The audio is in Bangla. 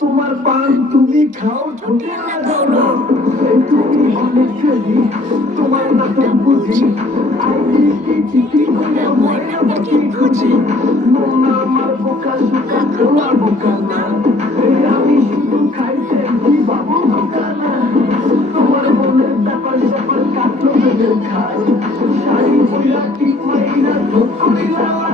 তোমার পান তুমি খাও ঠোঁটে না দাও না তুমি অনেক ফেলি তোমার নাটক বুঝি খুঁজি মোনা আমার বোকা সুকা তোমার বোকা না আমি শুধু খাইতে কি বাবু বোকা না তোমার মনের ব্যাপার স্যাপার কাটলো বেঁধে খায় শাড়ি পইরা টিপ মাইরা ধূপ করি যাওয়া